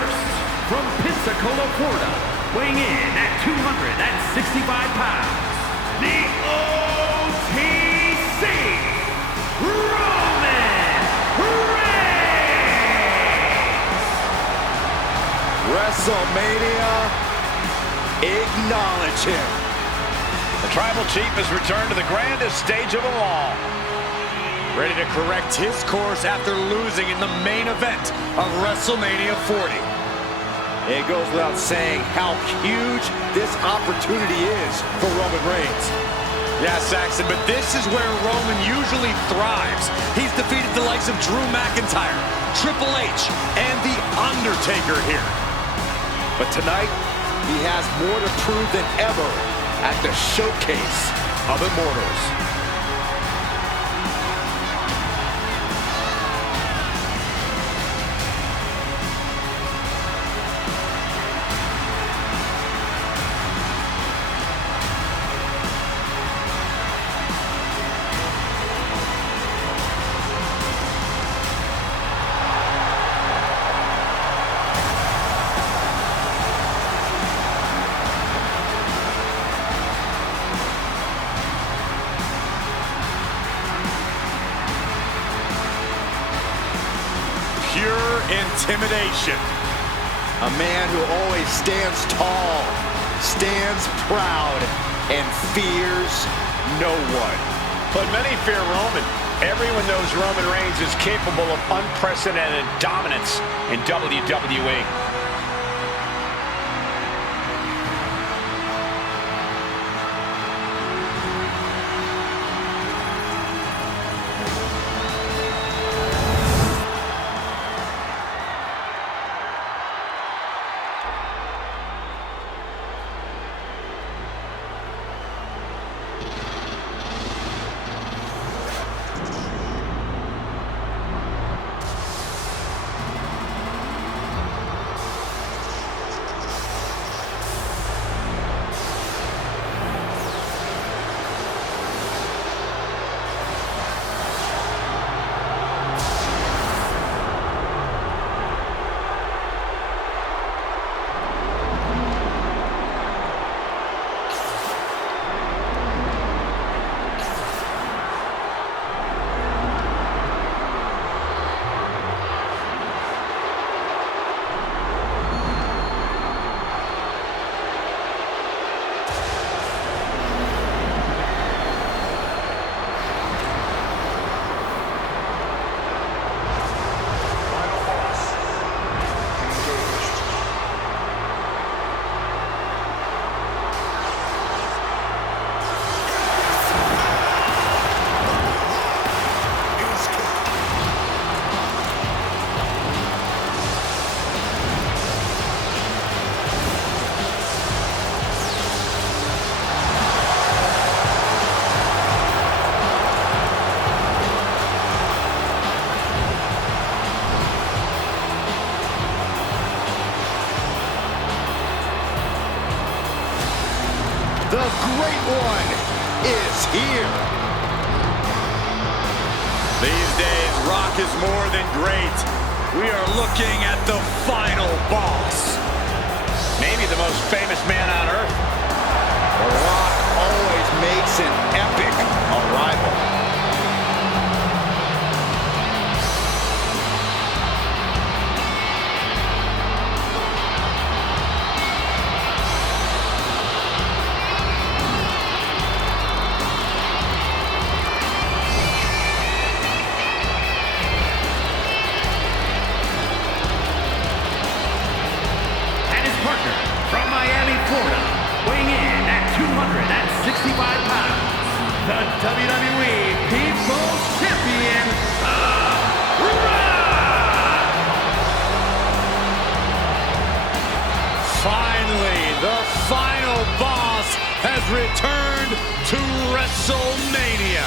first, from Pensacola, Florida, weighing in at 265 pounds, the OTC, Roman Reigns! WrestleMania, acknowledge him. The Tribal Chief has returned to the grandest stage of them all. Ready to correct his course after losing in the main event of WrestleMania 40. It goes without saying how huge this opportunity is for Roman Reigns. Yeah, Saxton, but this is where Roman usually thrives. He's defeated the likes of Drew McIntyre, Triple H, and The Undertaker here. But tonight, he has more to prove than ever at the Showcase of Immortals. Pure intimidation. A man who always stands tall, stands proud, and fears no one. But many fear Roman. Everyone knows Roman Reigns is capable of unprecedented dominance in WWE. The Great One is here. These days, Rock is more than great. We are looking at the final boss. Maybe the most famous man on earth. The Rock always makes an epic arrival. From Miami, Florida, weighing in at 265 pounds, the WWE People's Champion, Rock! Finally, the final boss has returned to WrestleMania.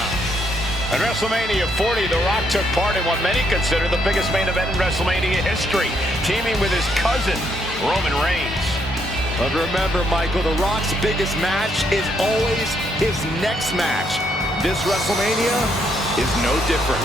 At WrestleMania 40, The Rock took part in what many consider the biggest main event in WrestleMania history, teaming with his cousin, Roman Reigns. But remember, Michael, The Rock's biggest match is always his next match. This WrestleMania is no different.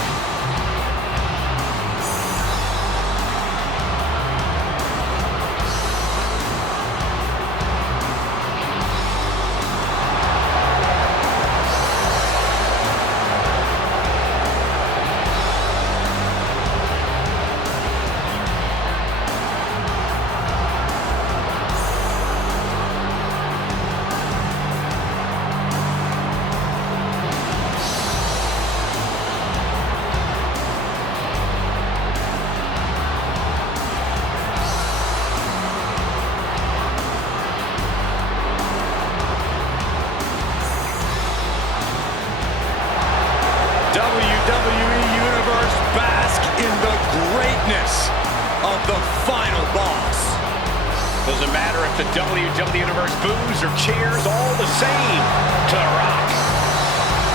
Doesn't matter if the WWE Universe boos or cheers, all the same to The Rock.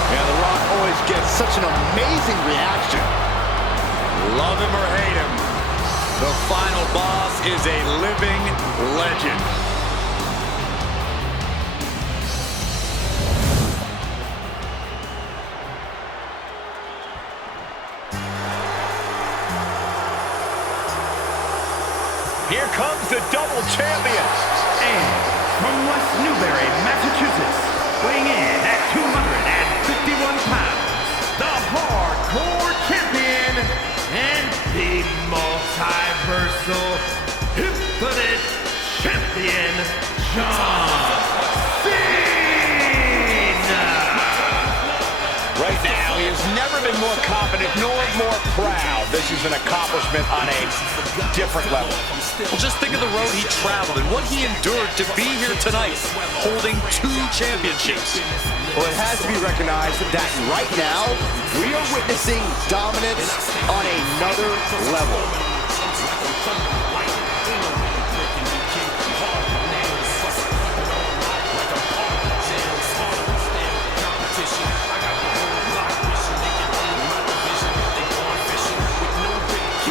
Yeah, The Rock always gets such an amazing reaction. Love him or hate him, the final boss is a living legend. Here comes the double champion. And from West Newbury, Massachusetts, weighing in at 251 pounds, the Hardcore Champion and the multiversal Infinite Champion, John Cena. Right now, he has never been more confident nor more proud. This is an accomplishment on a different level. Well, just think of the road he traveled and what he endured to be here tonight, holding 2 championships. Well, it has to be recognized that right now, we are witnessing dominance on another level.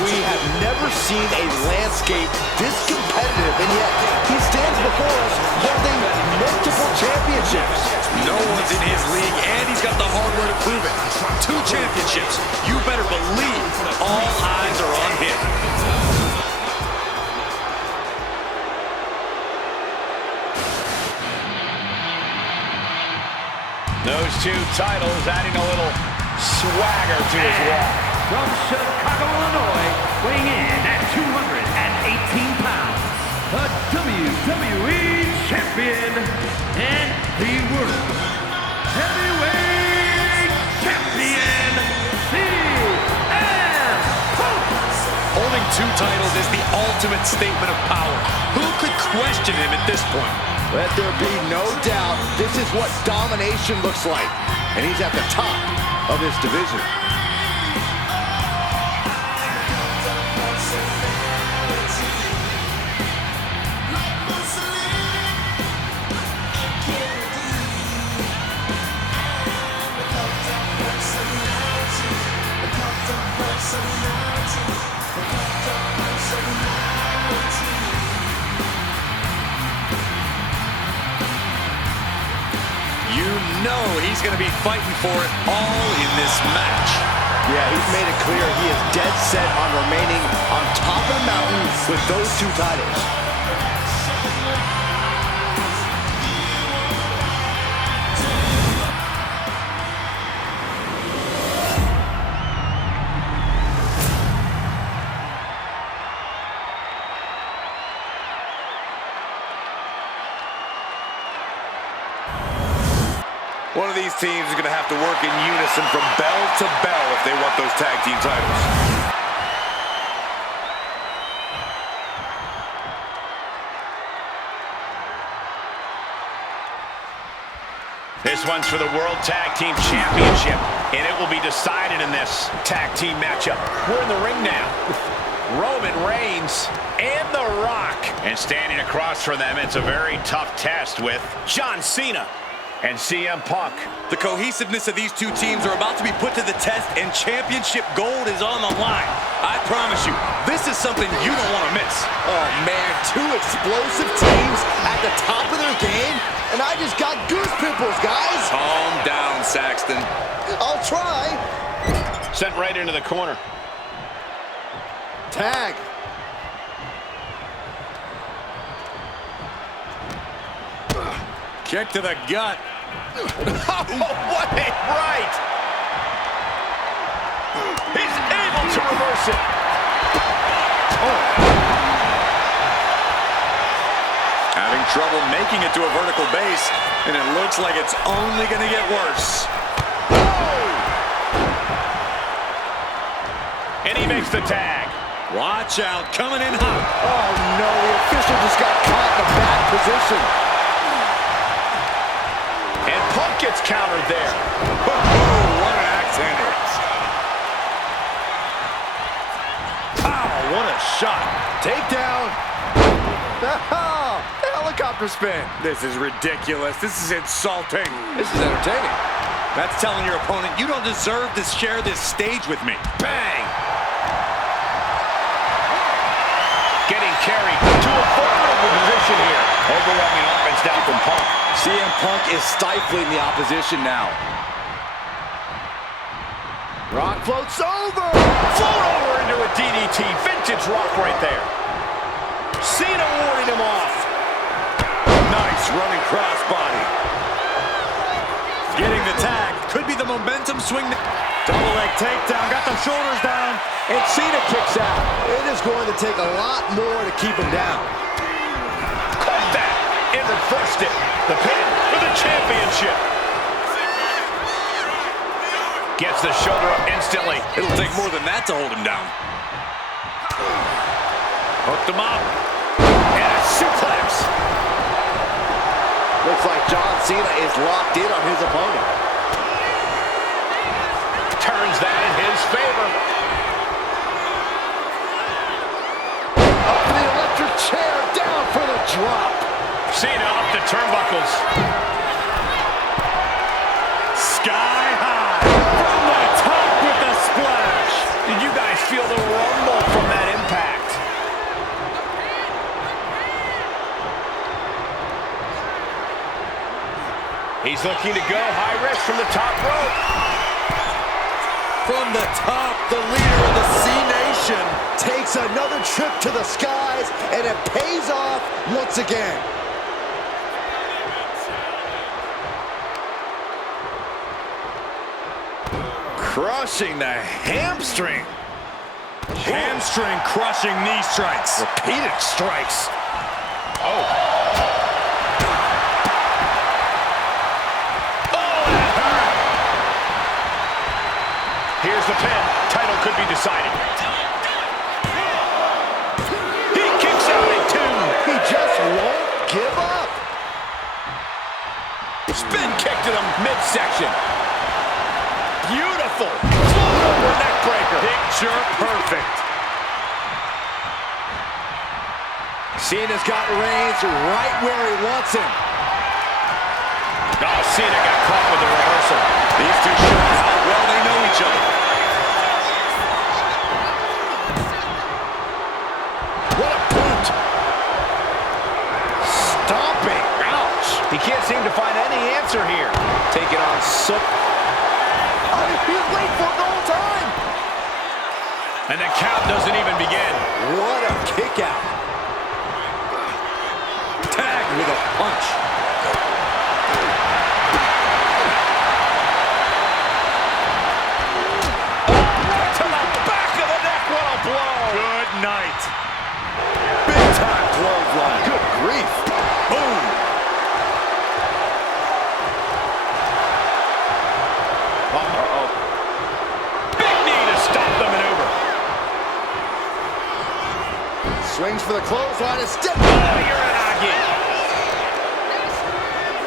We have never seen a landscape this competitive, and yet he stands before us holding multiple championships. No one's in his league, and he's got the hardware to prove it. 2 championships. You better believe all eyes are on him. Those 2 titles adding a little swagger to his walk. From Chicago, Illinois, weighing in at 218 pounds, the WWE Champion and the World Heavyweight Champion, CM Punk. Holding 2 titles is the ultimate statement of power. Who could question him at this point? Let there be no doubt, this is what domination looks like, and he's at the top of this division. You know he's going to be fighting for it all in this match. Yeah, he's made it clear he is dead set on remaining on top of the mountain with those 2 titles. One of these teams is going to have to work in unison from bell to bell if they want those tag team titles. This one's for the World Tag Team Championship, and it will be decided in this tag team matchup. We're in the ring now. Roman Reigns and The Rock. And standing across from them, it's a very tough test with John Cena and CM Punk. The cohesiveness of these 2 teams are about to be put to the test, and championship gold is on the line. I promise you, this is something you don't want to miss. Oh man, 2 explosive teams at the top of their game, and I just got goose pimples, guys. Calm down, Saxton. I'll try. Sent right into the corner. Tag. Kick to the gut. Oh, what a right! He's able to reverse it. Oh. Having trouble making it to a vertical base, and it looks like it's only going to get worse. Oh. And he makes the tag. Watch out, coming in hot. Oh no, the official just got caught in a bad position. And Punk gets countered there. Oh, what an accident. Wow, what a shot. Takedown. helicopter spin. This is ridiculous. This is insulting. This is entertaining. That's telling your opponent, you don't deserve to share this stage with me. Bang! Getting carried to a vulnerable position here. Overwhelming offense down from Punk. CM Punk is stifling the opposition now. Rock floats over! Float over into a DDT. Vintage Rock right there. Cena warding him off. Nice running crossbody. Getting the tag. Could be the momentum swing. Double leg takedown. Got the shoulders down. And Cena kicks out. It is going to take a lot more to keep him down. Caught that. And reversed it. The pin for the championship. Gets the shoulder up instantly. It'll take more than that to hold him down. Hooked him up. And a suplex. Looks like John Cena is locked in on his opponent. Turns that in his favor. Up for the electric chair. Down for the drop. Cena up the turnbuckles. Sky high. From the top with the splash. Did you guys feel the rumble from that impact? He's looking to go high risk from the top rope. From the top, the leader of the C-Nation takes another trip to the skies, and it pays off once again. Crushing the hamstring. Hamstring crushing knee strikes. Repeated strikes. Oh. Here's the pin. Title could be decided. He kicks out at 2. He just won't give up. Spin kick to the midsection. Beautiful. Float over neck breaker. Picture perfect. Cena's got Reigns right where he wants him. Oh, Cena got caught with the reversal. These two show how well they know each other. What a boot. Stomping. Ouch. He can't seem to find any answer here. Taking on Sook. Oh, he was waiting for it the whole time. And the count doesn't even begin. What a kick out. Tagged with a punch. To the back of the neck. What a blow. Good night. Big time clothesline. Good grief. Boom. Uh-oh. Big knee to stop the maneuver. Swings for the clothesline and step. Oh, Uranagi.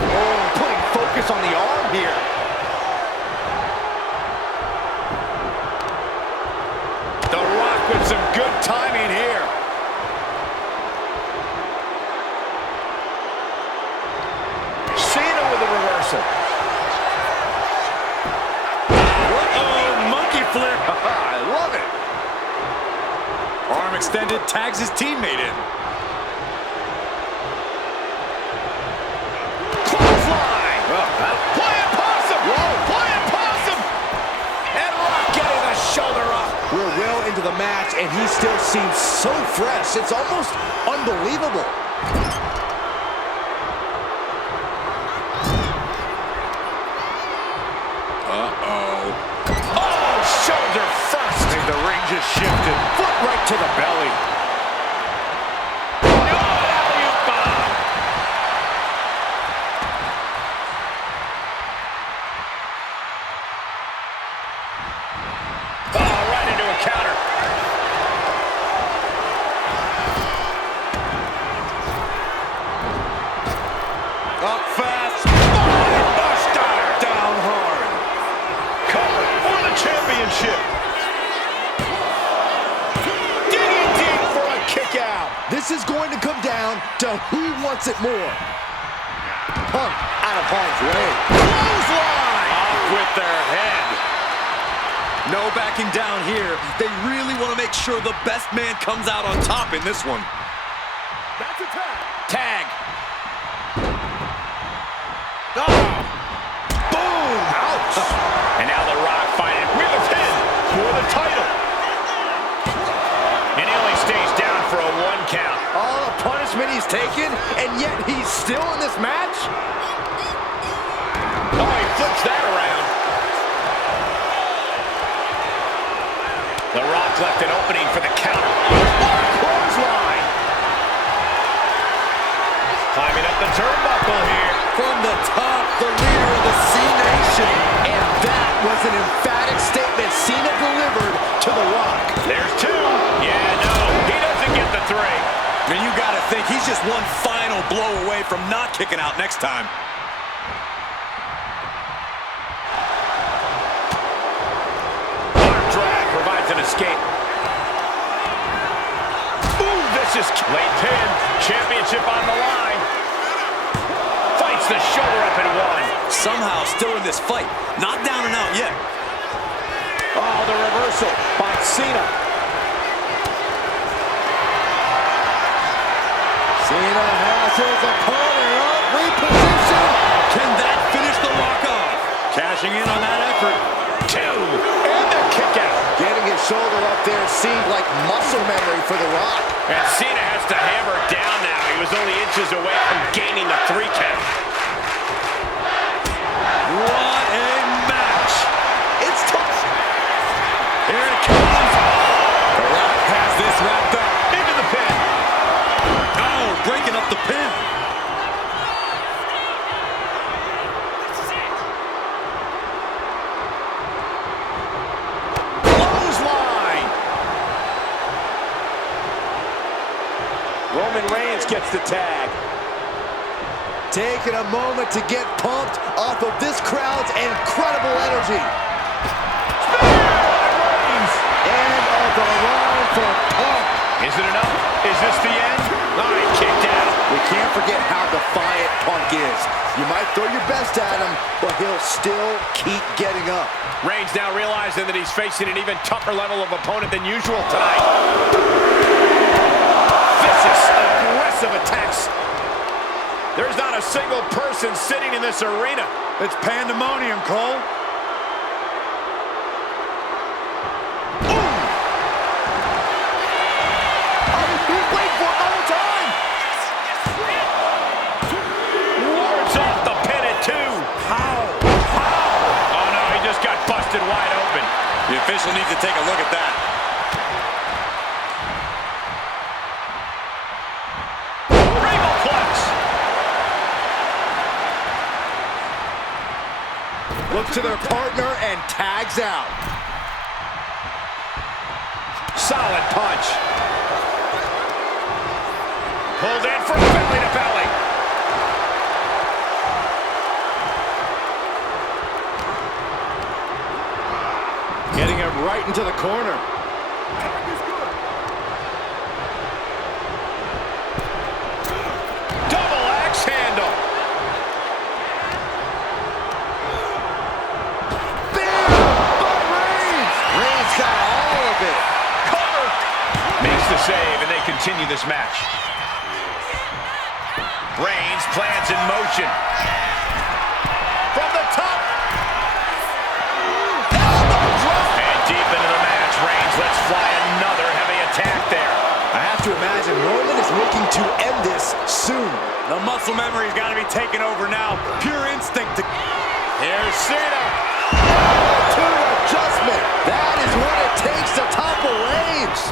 Oh, putting focus on the arm here. The Rock with some good timing here. Cena with a reversal. Uh-oh, monkey flip. I love it. Arm extended, tags his teammate in. Clothesline. Playing possum. Whoa, playing possum. And Rock getting the shoulder up. We're well into the match, and he still seems so fresh. It's almost unbelievable. Oh, shoulder first. And the ring just shifted. Foot right to the belly. Oh, right into a counter. Up fast. Buster. Down hard. Cover for the championship. DDT come down to who wants it more. Punk out of harm's way. Clothesline! Off with their head. No backing down here. They really want to make sure the best man comes out on top in this one. That's a tag. Tag. Oh! Boom! Ouch! And now The Rock fighting with a pin for the title. And he only stays down for a 1 count. All the punishment he's taken, and yet he's still in this match? Oh, he flips that around. The Rock left an opening for the counter. Clothesline. Climbing up the turnbuckle here. From the top, the leader of the C-Nation. And that was an emphatic statement Cena delivered to The Rock. There's 2. Yeah, no, he doesn't get the 3. And you got to think he's just one final blow away from not kicking out next time. Arm drag provides an escape. Ooh, vicious late pin. Championship on the line. Fights the shoulder up and 1. Somehow still in this fight. Not down and out yet. Oh, the reversal by Cena. Cena has his opponent repositioned. Can that finish The Rock off? Cashing in on that effort. 2. And the kick out. Getting his shoulder up there seemed like muscle memory for The Rock. And Cena has to hammer down now. He was only inches away from gaining the 3 count. What a match. It's tough. Here it comes. The Rock has this wrapped up. Into the pin. Oh, breaking up the pin. Clothesline. Roman Reigns gets the tag. Taking a moment to get pumped off of this crowd's incredible energy. And of the line for Punk. Is it enough? Is this the end? All right, kicked out. We can't forget how defiant Punk is. You might throw your best at him, but he'll still keep getting up. Reigns now realizing that he's facing an even tougher level of opponent than usual tonight. Vicious, aggressive attacks. There's not a single person sitting in this arena. It's pandemonium, Cole. Wait for it the whole time. Wards off the pin at 2. How? Oh no, he just got busted wide open. The official needs to take a look at that. Regal Plex. Look to their partner and tags out. Solid punch. Pulled in from belly to belly. Getting him right into the corner. Double axe handle. Bam! By Reigns! Reigns got all of it. Cover. Makes the save, and they continue this match. Reigns plans in motion. From the top. Elbow drop. And deep into the match, Reigns lets fly another heavy attack there. I have to imagine Roman is looking to end this soon. The muscle memory's got to be taken over now. Pure instinct to... Here's Cena. Attitude adjustment. That is what it takes to topple Reigns.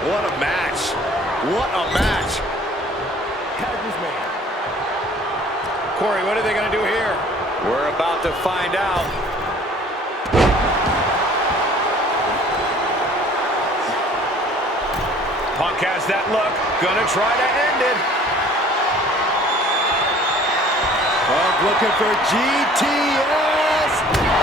What a match. What a match. Corey, what are they going to do here? We're about to find out. Punk has that look. Gonna try to end it. Punk looking for GTS.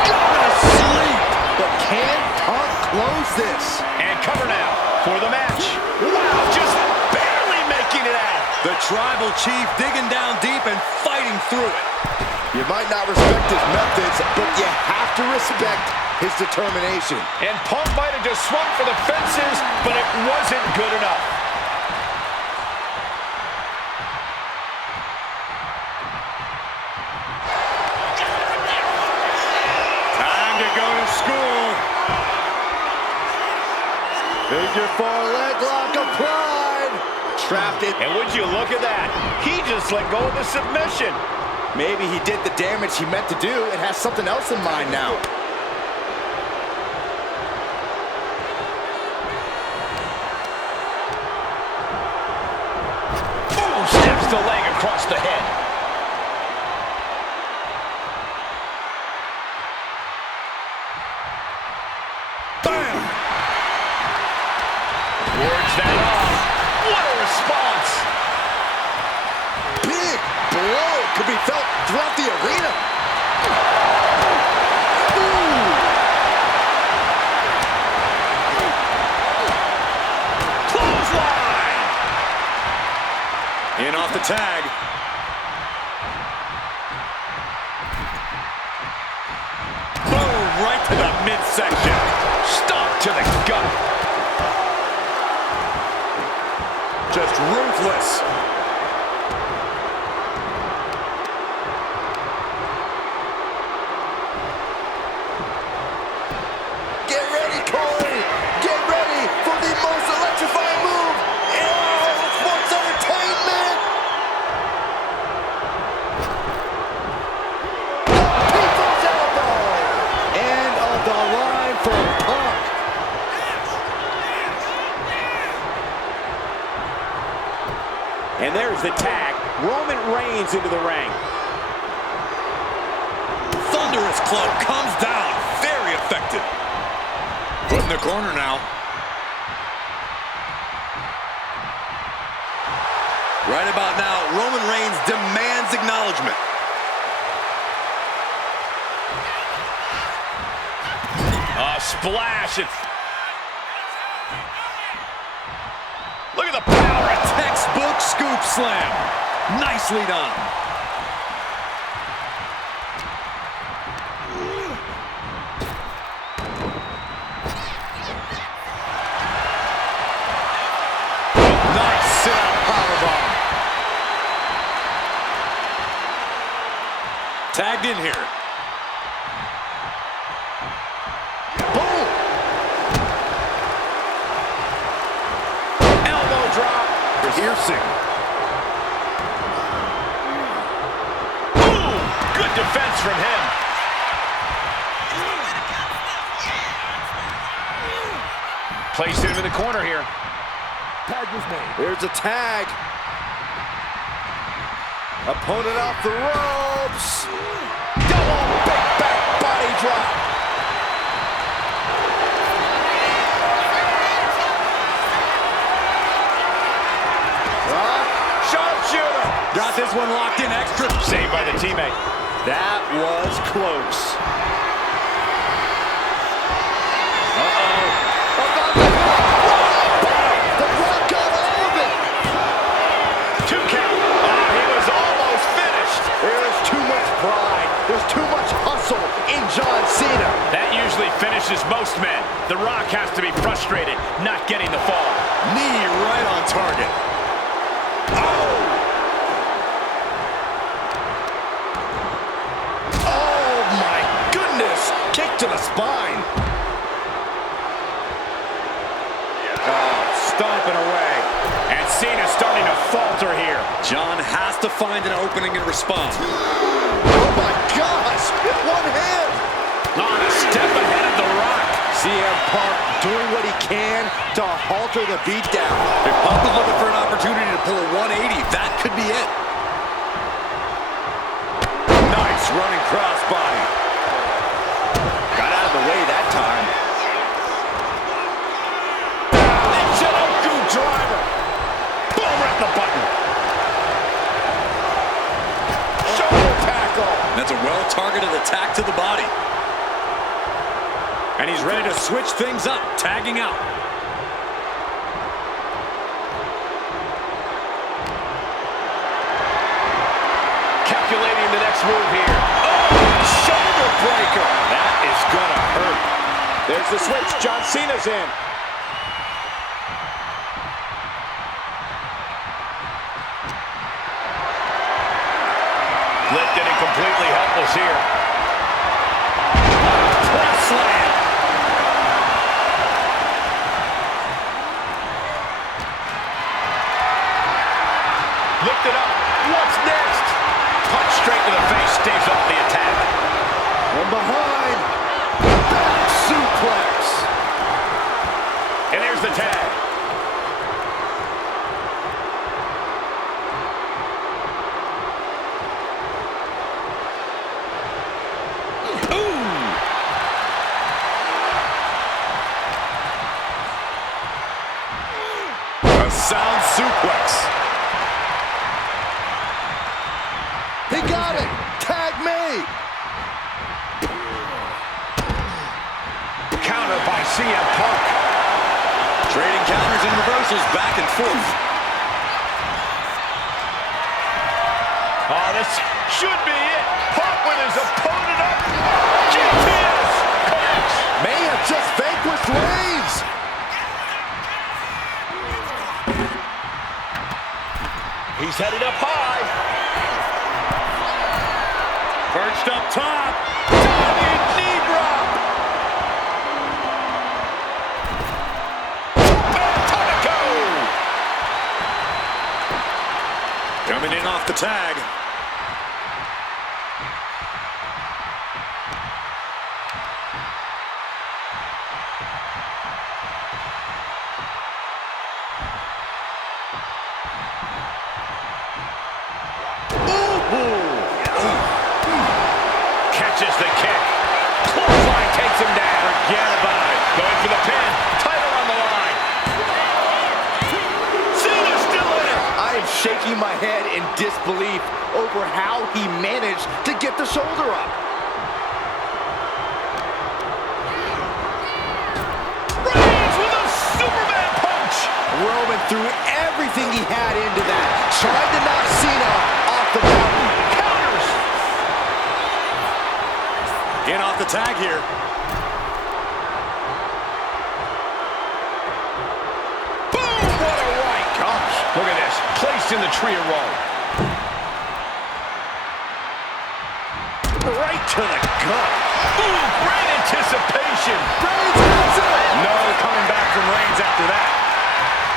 Gonna sleep. But can Punk close this. And cover now for the match. Wow, just barely making it out. The Tribal Chief digging down deep and fighting through it. You might not respect his methods, but you have to respect his determination. And Punk might have just swung for the fences, but it wasn't good enough. Time to go to school. Figure four leg lock applied. Trapped it. And would you look at that? He just let go of the submission. Maybe he did the damage he meant to do and has something else in mind now. Boom! Snaps the leg across the head. Bam! Words that off. What a response! Big blow could be felt throughout the arena. Clothesline! In off the tag. Boom, right to the midsection. Stomp to the gut. Just ruthless. Get ready, Corey. Get ready for the most electrifying move in all of sports entertainment. People's elbow. End of the line for Punk. And there's the tag. Roman Reigns into the ring. Thunderous club comes down. Very effective. Put in the corner now. Right about now, Roman Reigns demands acknowledgement. A splash. Look at the power. Textbook scoop slam. Nicely done. Nice sit-out powerbomb. Tagged in here. Boom. Elbow drop. Piercing. Boom! Good defense from him. Placed him in the corner here. Tag was made. Here's a tag. Opponent off the ropes. Double big back body drop. Sharpshooter. Got this one locked in extra. Saved by the teammate. That was close. The Rock got all of it. 2 count. Oh, he was almost finished. There's too much pride. There's too much hustle in John Cena. That usually finishes most men. The Rock has to be frustrated not getting the fall. Knee right on target. Oh my goodness. Kick to the spine. Stomping away. And Cena's starting to falter here. John has to find an opening and respond. Oh my gosh. With one hand. On a step ahead of The Rock. CM Punk doing what he can to halter the beatdown. If Punk was looking for an opportunity to pull a 180, that could be it. Nice running crossbody. Got out of the way that time. Michinoku driver. Boom, right the button. Shoulder tackle. That's a well-targeted attack to the body. And he's ready to switch things up, tagging out. Calculating the next move here. Oh, shoulder breaker. That is gonna hurt. There's the switch. John Cena's in. Lifted and completely helpless here. Press slam. Lifted up. What's next? Punch straight to the face, staves off the attack. From behind. Back suplex. And there's the tag. A sound suplex. He got it. Tag made. Counter by CM Punk. Trading counters and reversals back and forth. Oh, this should be it. Punk with his opponent up. GTS connects. May have just vanquished Reigns. He's headed up high. Perched up top. Diving knee drop. Taco. Coming in off the tag. Catches the kick. Clothesline takes him down. Forget about it. Going for the pin. Title on the line. Cena's still in it. I am shaking my head in disbelief over how he managed to get the shoulder up. Reigns with a Superman punch. Roman threw everything he had into that. Tried to knock Cena off the mountain. Counters. In off the tag here. Boom! What a right. Gosh, look at this. Placed in the tree of woe. Right to the gut. Ooh, great anticipation. Reigns hits it. No coming back from Reigns after that.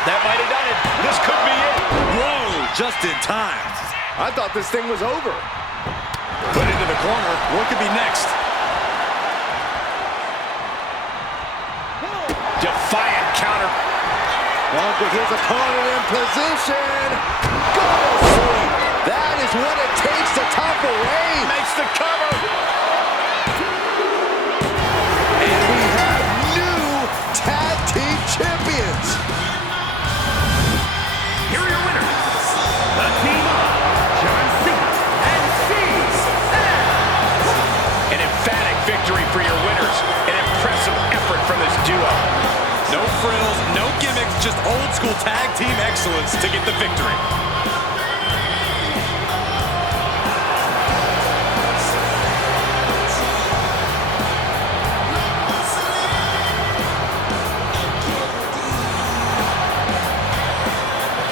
That might have done it. This could be it. Whoa, just in time. I thought this thing was over. Put into the corner. What could be next? Defiant counter. Punk with his opponent in position. Go to sleep. That is what it takes to topple Reigns. Makes the cover. And we have new tag team champions. Here are your winners. The team of John Cena and Cena. An emphatic victory for your winners. An impressive effort from this duo. No frills, no gimmicks, just old school tag team excellence to get the victory.